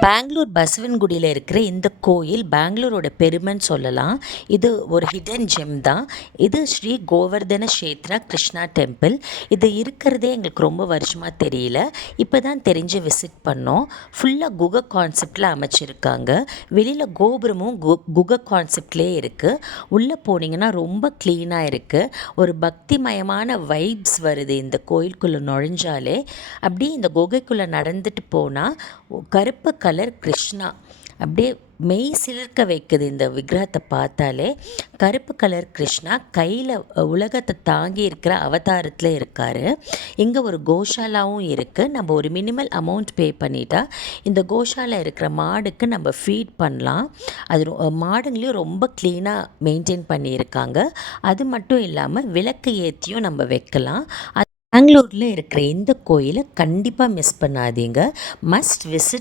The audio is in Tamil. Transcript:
பெங்களூர் பசவன்குடியில் இருக்கிற இந்த கோயில் பெங்களூரோட பெருமைன்னு சொல்லலாம். இது ஒரு ஹிடன் ஜெம் தான். இது ஸ்ரீ கோவர்தன க்ஷேத்ரா கிருஷ்ணா டெம்பிள். இது இருக்கிறதே எங்களுக்கு ரொம்ப வருஷமாக தெரியல. இப்போ தான் தெரிஞ்சு விசிட் பண்ணோம். ஃபுல்லாக குகை கான்செப்டில் அமைச்சிருக்காங்க. வெளியில் கோபுரமும் குகை கான்செப்ட்லேயே இருக்குது. உள்ளே போனீங்கன்னா ரொம்ப க்ளீனாக இருக்குது. ஒரு பக்திமயமான வைப்ஸ் வருது இந்த கோயிலுக்குள்ளே நுழைஞ்சாலே. அப்படியே இந்த குகைக்குள்ளே நடந்துட்டு போனால் கருப்பு கலர் கிருஷ்ணா அப்படியே மெய் சிலிர்க்க வைக்குது. இந்த விக்கிரகத்தை பார்த்தாலே கருப்பு கலர் கிருஷ்ணா கையில் உலகத்தை தாங்கி இருக்கிற அவதாரத்தில் இருக்கார். இங்கே ஒரு கோஷாலாவும் இருக்குது. நம்ம ஒரு மினிமல் அமௌண்ட் பே பண்ணிட்டா இந்த கோஷாலா இருக்கிற மாடுக்கு நம்ம ஃபீட் பண்ணலாம். அது மாடுங்களையும் ரொம்ப க்ளீனாக மெயின்டைன் பண்ணியிருக்காங்க. அது மட்டும் இல்லாமல் விளக்கு ஏற்றியும் நம்ம வைக்கலாம். பெங்களூரில் இருக்கிற இந்த கோயிலை கண்டிப்பாக மிஸ் பண்ணாதீங்க. Must visit.